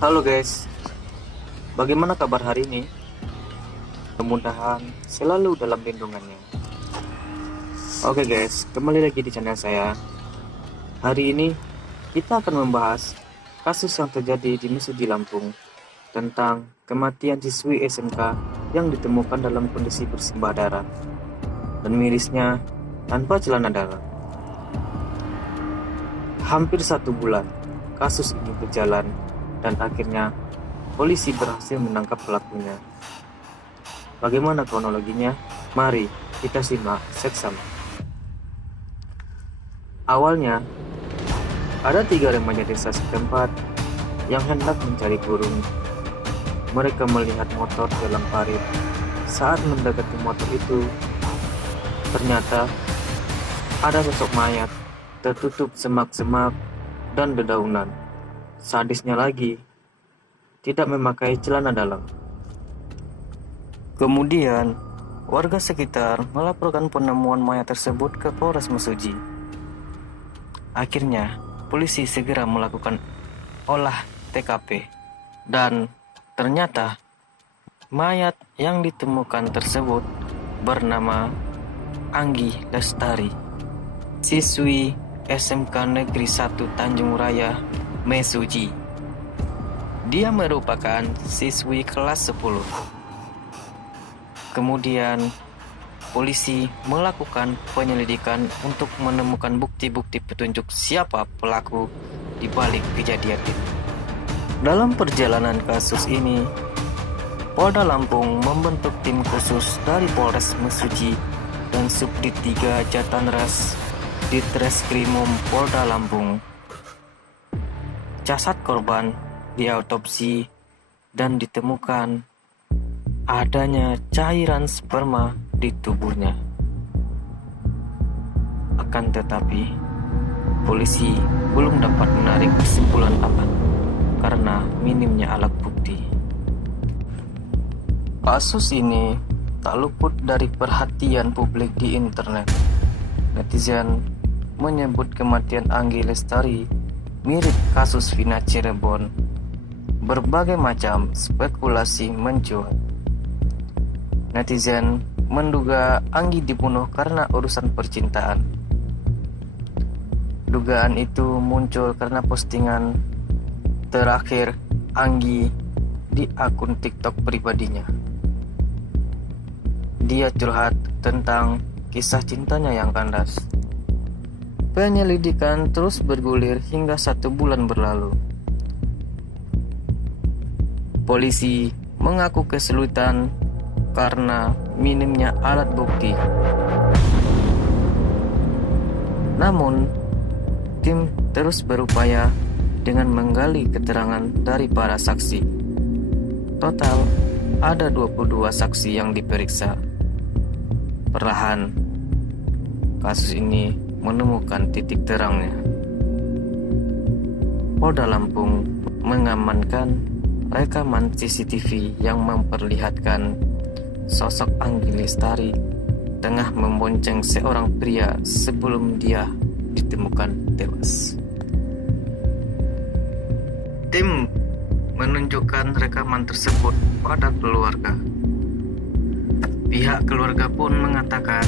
Halo guys, bagaimana kabar hari ini? Mudah-mudahan selalu dalam lindungannya. Oke guys, kembali lagi di channel saya. Hari ini kita akan membahas kasus yang terjadi di Mesuji Lampung tentang kematian siswi SMK yang ditemukan dalam kondisi bersimbah darah dan mirisnya tanpa celana dalam. Hampir 1 bulan kasus ini berjalan dan akhirnya polisi berhasil menangkap pelakunya. Bagaimana kronologinya? Mari kita simak seksama. Awalnya, ada 3 remaja desa setempat yang hendak mencari burung. Mereka melihat motor dalam parit. Saat mendekati motor itu, ternyata ada sosok mayat tertutup semak-semak dan dedaunan. Sadisnya lagi, tidak memakai celana dalam. Kemudian, warga sekitar melaporkan penemuan mayat tersebut ke Polres Mesuji. Akhirnya, polisi segera melakukan olah TKP dan ternyata mayat yang ditemukan tersebut bernama Anggi Lestari, siswi SMK Negeri 1 Tanjung Raya, Mesuji. Dia merupakan siswi kelas 10. Kemudian, polisi melakukan penyelidikan untuk menemukan bukti-bukti petunjuk siapa pelaku di balik kejadian itu. Dalam perjalanan kasus ini, Polda Lampung membentuk tim khusus dari Polres Mesuji dan Subdit 3 Jatanras Ditreskrimum Polda Lampung. Jasad korban diautopsi dan ditemukan adanya cairan sperma di tubuhnya. Akan tetapi, polisi belum dapat menarik kesimpulan apa karena minimnya alat bukti. Kasus ini tak luput dari perhatian publik di internet. Netizen menyebut kematian Anggi Lestari mirip kasus Vina Cirebon. Berbagai macam spekulasi mencuat. Netizen menduga Anggi dibunuh karena urusan percintaan. Dugaan itu muncul karena postingan terakhir Anggi di akun TikTok pribadinya. Dia curhat tentang kisah cintanya yang kandas. Penyelidikan terus bergulir hingga 1 bulan berlalu. Polisi mengaku kesulitan karena minimnya alat bukti. Namun, tim terus berupaya dengan menggali keterangan dari para saksi. Total ada 22 saksi yang diperiksa. Perlahan, kasus ini menemukan titik terangnya. Polda Lampung mengamankan rekaman CCTV yang memperlihatkan sosok Anggi Lestari tengah membonceng seorang pria sebelum dia ditemukan tewas. Tim menunjukkan rekaman tersebut pada keluarga. Pihak keluarga pun mengatakan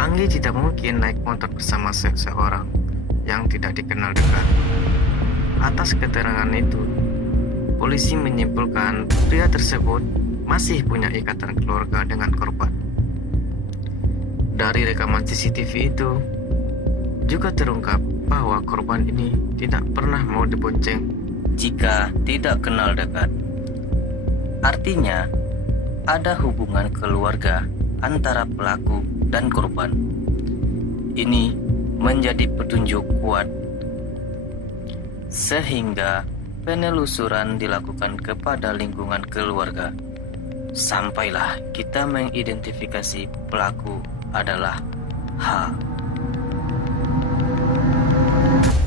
Anggi tidak mungkin naik motor bersama seseorang yang tidak dikenal dekat. Atas keterangan itu, polisi menyimpulkan pria tersebut masih punya ikatan keluarga dengan korban. Dari rekaman CCTV itu, juga terungkap bahwa korban ini tidak pernah mau dibonceng jika tidak kenal dekat. Artinya, ada hubungan keluarga antara pelaku dan korban. Ini menjadi petunjuk kuat sehingga penelusuran dilakukan kepada lingkungan keluarga. Sampailah kita mengidentifikasi pelaku adalah H.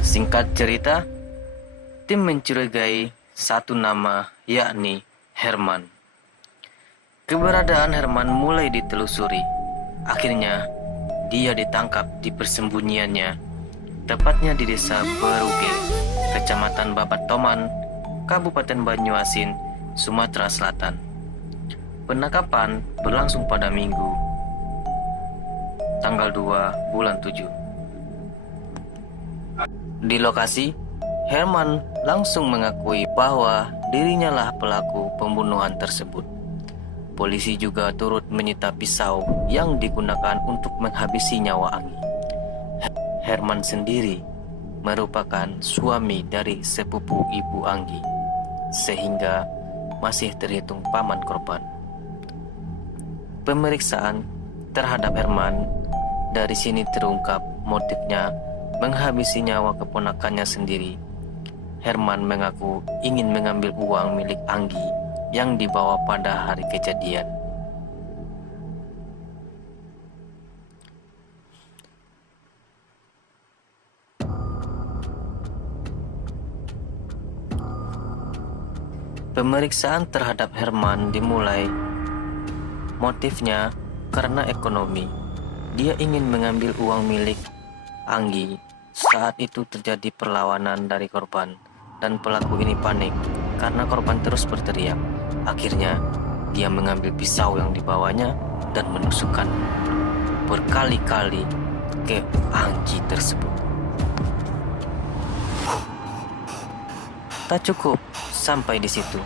Singkat cerita, tim mencurigai satu nama, yakni Herman. Keberadaan Herman mulai ditelusuri. Akhirnya, dia ditangkap di persembunyiannya, tepatnya di desa Beruge, Kecamatan Babatoman, Kabupaten Banyuasin, Sumatera Selatan. Penangkapan berlangsung pada Minggu, tanggal 2 bulan 7. Di lokasi, Herman langsung mengakui bahwa dirinya lah pelaku pembunuhan tersebut. Polisi juga turut menyita pisau yang digunakan untuk menghabisi nyawa Anggi. Herman sendiri merupakan suami dari sepupu ibu Anggi, sehingga masih terhitung paman korban. Pemeriksaan terhadap Herman dari sini terungkap motifnya menghabisi nyawa keponakannya sendiri. Herman mengaku ingin mengambil uang milik Anggi yang dibawa pada hari kejadian. Pemeriksaan terhadap Herman dimulai. Motifnya karena ekonomi. Dia ingin mengambil uang milik Anggi. Saat itu terjadi perlawanan dari korban, dan pelaku ini panik karena korban terus berteriak. Akhirnya, dia mengambil pisau yang dibawanya dan menusukkan berkali-kali ke Anggi tersebut. Tak cukup sampai di situ.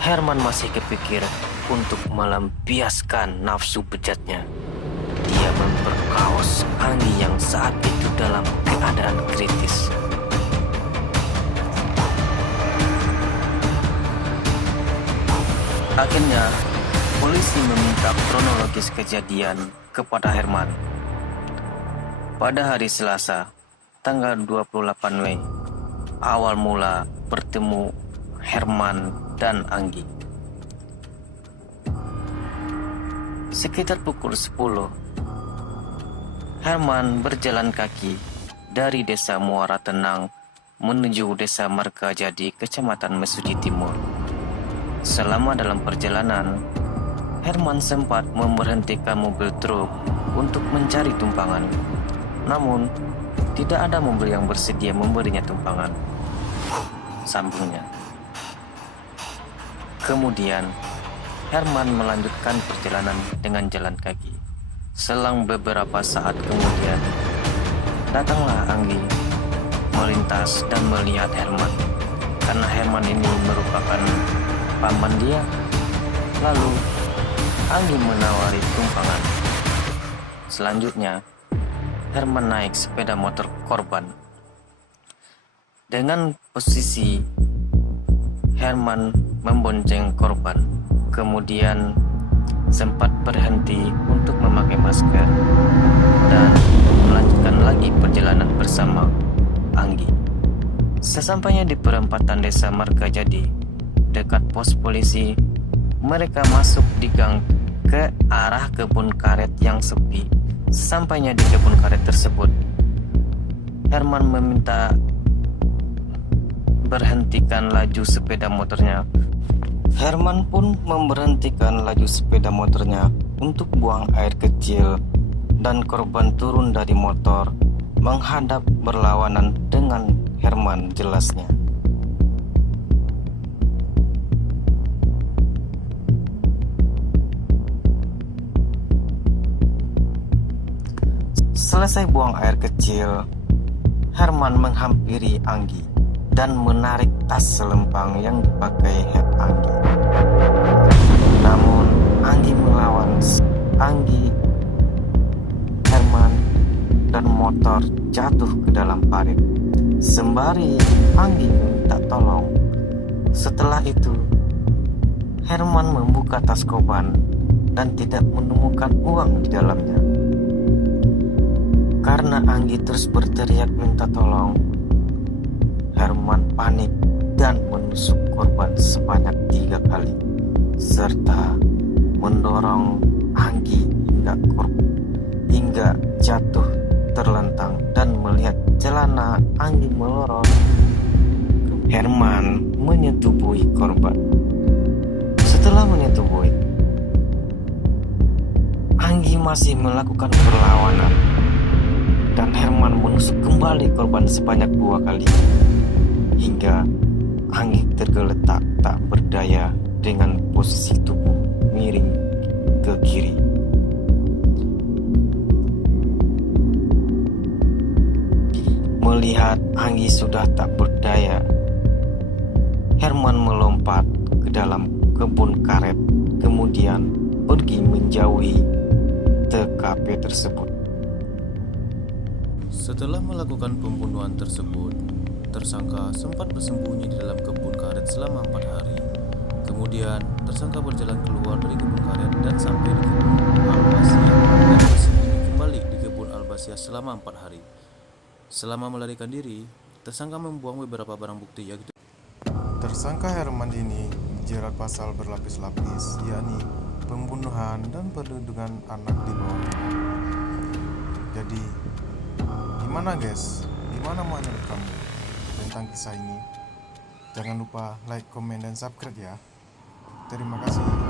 Herman masih kepikir untuk melampiaskan nafsu bejatnya. Dia memperkaos Anggi yang saat itu dalam keadaan kritis. Akhirnya, polisi meminta kronologis kejadian kepada Herman. Pada hari Selasa, tanggal 28 Mei, awal mula bertemu Herman dan Anggi. Sekitar pukul 10, Herman berjalan kaki dari desa Muara Tenang menuju desa Margajadi, Kecamatan Mesuji Timur. Selama dalam perjalanan, Herman sempat memberhentikan mobil truk untuk mencari tumpangan. Namun, tidak ada mobil yang bersedia memberinya tumpangan, sambungnya. Kemudian, Herman melanjutkan perjalanan dengan jalan kaki. Selang beberapa saat kemudian, datanglah Anggi melintas dan melihat Herman. Karena Herman ini merupakan paman dia, lalu Anggi menawari tumpangan. Selanjutnya, Herman naik sepeda motor korban. Dengan posisi Herman membonceng korban, kemudian sempat berhenti untuk memakai masker dan melanjutkan lagi perjalanan bersama Anggi. Sesampainya di perempatan desa Margajadi, dekat pos polisi, mereka masuk di gang ke arah kebun karet yang sepi. Sesampainya di kebun karet tersebut, Herman meminta berhentikan laju sepeda motornya. Herman pun memberhentikan laju sepeda motornya untuk buang air kecil, dan korban turun dari motor menghadap berlawanan dengan Herman, jelasnya. Selesai buang air kecil, Herman menghampiri Anggi dan menarik tas selempang yang dipakai Anggi. Namun Anggi melawan. Herman dan motor jatuh ke dalam parit. Sembari Anggi minta tolong. Setelah itu, Herman membuka tas korban dan tidak menemukan uang di dalamnya. Karena Anggi terus berteriak minta tolong, Herman panik dan menusuk korban sebanyak 3 kali, serta mendorong Anggi hingga jatuh terlentang dan melihat celana Anggi melorot. Herman menyetubuhi korban. Setelah menyetubuhi, Anggi masih melakukan perlawanan, dan Herman menusuk kembali korban sebanyak 2 kali, hingga Anggi tergeletak tak berdaya dengan posisi tubuh miring ke kiri. Melihat Anggi sudah tak berdaya, Herman melompat ke dalam kebun karet, kemudian pergi menjauhi TKP tersebut. Setelah melakukan pembunuhan tersebut, tersangka sempat bersembunyi di dalam kebun karet selama 4 hari. Kemudian, tersangka berjalan keluar dari kebun karet dan sampai di kebun Albasia dan bersembunyi kembali di kebun Albasia selama 4 hari. Selama melarikan diri, tersangka membuang beberapa barang bukti yaitu Tersangka Herman ini dijerat pasal berlapis-lapis, yakni pembunuhan dan perlindungan anak di bawah umur. Jadi, gimana guys? Gimana menurut kamu tentang kisah ini? Jangan lupa like, komen, dan subscribe ya. Terima kasih.